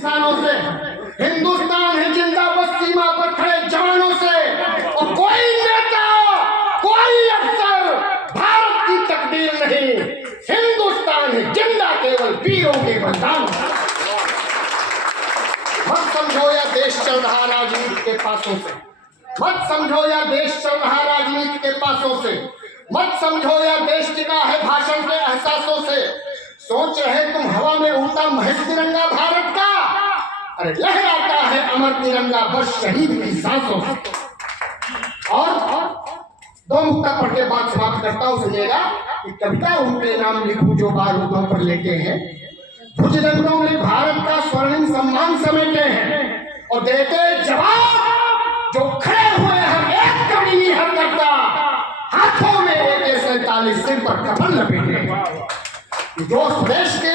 किसानों से, हिंदुस्तान है जिंदाबाद सीमा पर खड़े जवानों से, और कोई नेता, कोई अफसर भारत की तकदीर नहीं, हिंदुस्तान है जिंदा केवल वीरों के बलिदान। मत समझो या देश चल रहा राजनीति के पासों से, मत समझो या देश चल रहा राजनीति के पासों से, मत समझो या देश टिका है भाषण के एहसासों से। सोच रहे तुम हवा में उड़ता महज तिरंगा भारत का, अरे लहराता है अमर तिरंगा बस शहीद की सांसों से। और दो मुक्ता पढ़ के बात समाप्त करता हूं, सुनिएगा कि कविता उनके नाम लिखूं जो बारूदों पर लेटे हैं, भुजरंगों में भारत का स्वर्णिम सम्मान समेटे हैं, और देते जवाब जो खड़े हुए हम एक कभी नहीं हर करता, हाथों में AK-47 सिर पर कफन लपेटे। दोस्त देश के